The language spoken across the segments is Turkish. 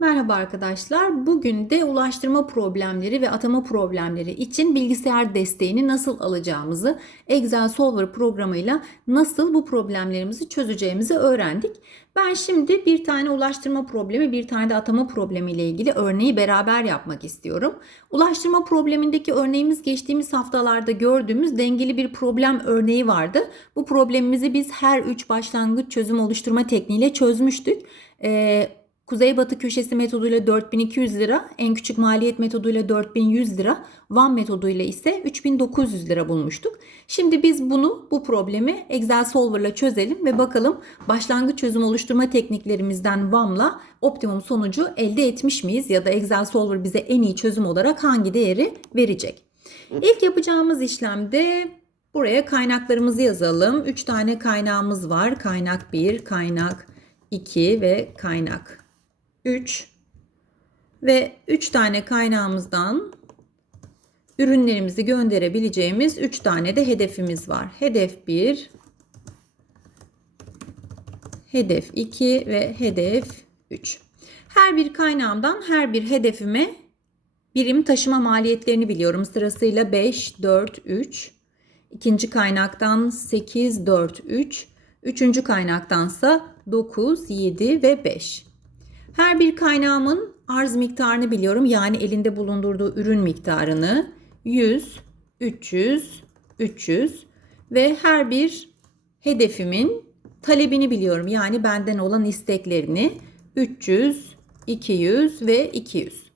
Merhaba arkadaşlar. Bugün de ulaştırma problemleri ve atama problemleri için bilgisayar desteğini nasıl alacağımızı Excel Solver programıyla nasıl bu problemlerimizi çözeceğimizi öğrendik. Ben şimdi bir tane ulaştırma problemi, bir tane de atama problemi ile ilgili örneği beraber yapmak istiyorum. Ulaştırma problemindeki örneğimiz geçtiğimiz haftalarda gördüğümüz dengeli bir problem örneği vardı. Bu problemimizi biz her üç başlangıç çözüm oluşturma tekniğiyle çözmüştük. Ee, Kuzeybatı köşesi metoduyla 4200 lira, en küçük maliyet metoduyla 4100 lira, Van metoduyla ise 3900 lira bulmuştuk. Şimdi biz bunu, bu problemi Excel Solver'la çözelim ve bakalım başlangıç çözüm oluşturma tekniklerimizden VAM'la optimum sonucu elde etmiş miyiz ya da Excel Solver bize en iyi çözüm olarak hangi değeri verecek? İlk yapacağımız işlemde buraya kaynaklarımızı yazalım. 3 tane kaynağımız var. Kaynak 1, kaynak 2 ve kaynak 3 ve 3 tane kaynağımızdan ürünlerimizi gönderebileceğimiz 3 tane de hedefimiz var. Hedef 1, hedef 2 ve hedef 3. Her bir kaynağımdan her bir hedefime birim taşıma maliyetlerini biliyorum. Sırasıyla 5, 4, 3. İkinci kaynaktan 8, 4, 3. Üçüncü kaynaktansa 9, 7 ve 5. Her bir kaynağımın arz miktarını biliyorum. Yani elinde bulundurduğu ürün miktarını 100, 300, 300 ve her bir hedefimin talebini biliyorum. Yani benden olan isteklerini 300, 200 ve 200.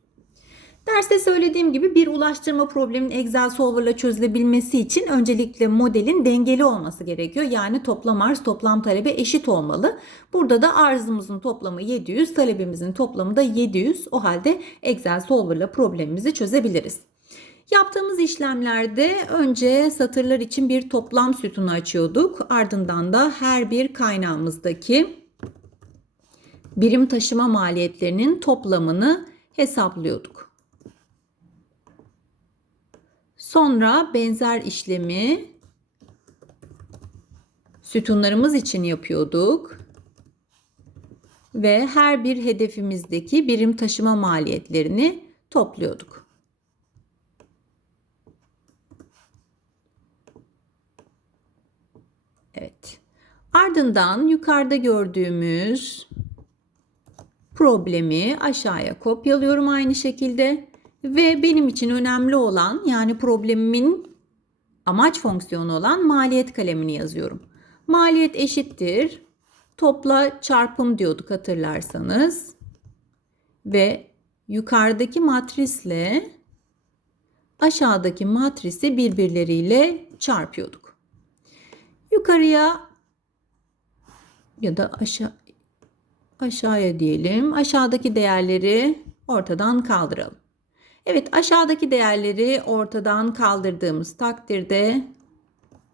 Derste söylediğim gibi bir ulaştırma probleminin Excel Solver'la çözülebilmesi için öncelikle modelin dengeli olması gerekiyor. Yani toplam arz toplam talebe eşit olmalı. Burada da arzımızın toplamı 700, talebimizin toplamı da 700. O halde Excel Solver'la problemimizi çözebiliriz. Yaptığımız işlemlerde önce satırlar için bir toplam sütunu açıyorduk. Ardından da her bir kaynağımızdaki birim taşıma maliyetlerinin toplamını hesaplıyorduk. Sonra benzer işlemi sütunlarımız için yapıyorduk. Ve her bir hedefimizdeki birim taşıma maliyetlerini topluyorduk. Evet. Ardından yukarıda gördüğümüz problemi aşağıya kopyalıyorum aynı şekilde. Ve benim için önemli olan yani problemimin amaç fonksiyonu olan maliyet kalemini yazıyorum. Maliyet eşittir. Topla çarpım diyorduk hatırlarsanız. Ve yukarıdaki matrisle aşağıdaki matrisi birbirleriyle çarpıyorduk. Yukarıya ya da aşağı aşağıya diyelim. Aşağıdaki değerleri ortadan kaldıralım. Evet aşağıdaki değerleri ortadan kaldırdığımız takdirde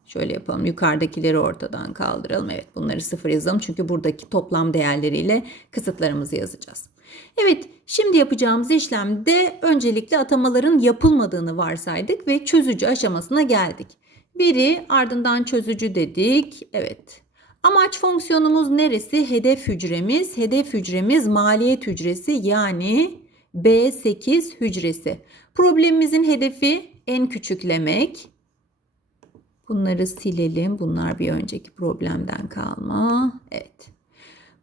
şöyle yapalım yukarıdakileri ortadan kaldıralım. Evet bunları sıfır yazalım çünkü buradaki toplam değerleriyle kısıtlarımızı yazacağız. Evet şimdi yapacağımız işlemde öncelikle atamaların yapılmadığını varsaydık ve çözücü aşamasına geldik. Biri ardından çözücü dedik. Evet Amaç fonksiyonumuz neresi? Hedef hücremiz. Hedef hücremiz maliyet hücresi yani B8 hücresi. Problemimizin hedefi en küçüklemek. Bunları silelim. Bunlar bir önceki problemden kalma. Evet.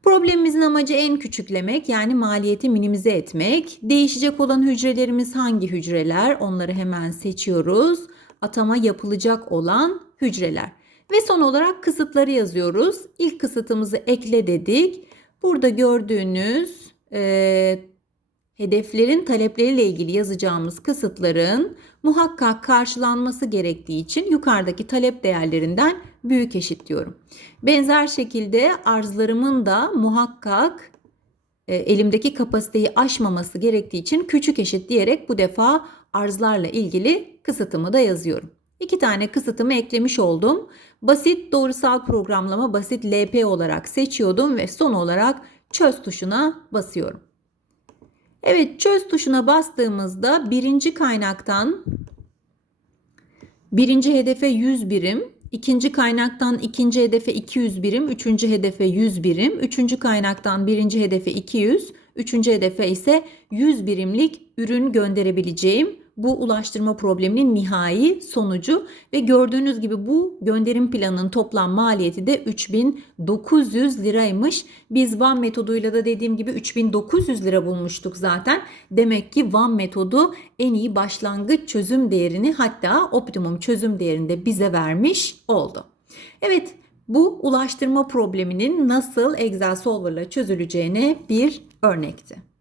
Problemimizin amacı en küçüklemek yani maliyeti minimize etmek. Değişecek olan hücrelerimiz hangi hücreler? Onları hemen seçiyoruz. Atama yapılacak olan hücreler. Ve son olarak kısıtları yazıyoruz. İlk kısıtımızı ekle dedik. Burada gördüğünüz e, hedeflerin talepleriyle ilgili yazacağımız kısıtların muhakkak karşılanması gerektiği için yukarıdaki talep değerlerinden büyük eşit diyorum. Benzer şekilde arzlarımın da muhakkak e, elimdeki kapasiteyi aşmaması gerektiği için küçük eşit diyerek bu defa arzlarla ilgili kısıtımı da yazıyorum. İki tane kısıtımı eklemiş oldum. Basit doğrusal programlama basit LP olarak seçiyordum ve son olarak çöz tuşuna basıyorum. Evet çöz tuşuna bastığımızda birinci kaynaktan birinci hedefe 100 birim, ikinci kaynaktan ikinci hedefe 200 birim, üçüncü hedefe 100 birim, üçüncü kaynaktan birinci hedefe 200, Üçüncü hedefe ise 100 birimlik ürün gönderebileceğim. Bu ulaştırma probleminin nihai sonucu ve gördüğünüz gibi bu gönderim planının toplam maliyeti de 3900 liraymış. Biz Van metoduyla da dediğim gibi 3900 lira bulmuştuk zaten. Demek ki Van metodu en iyi başlangıç çözüm değerini hatta optimum çözüm değerini de bize vermiş oldu. Evet bu ulaştırma probleminin nasıl Excel Solver'la çözüleceğine bir örnekti.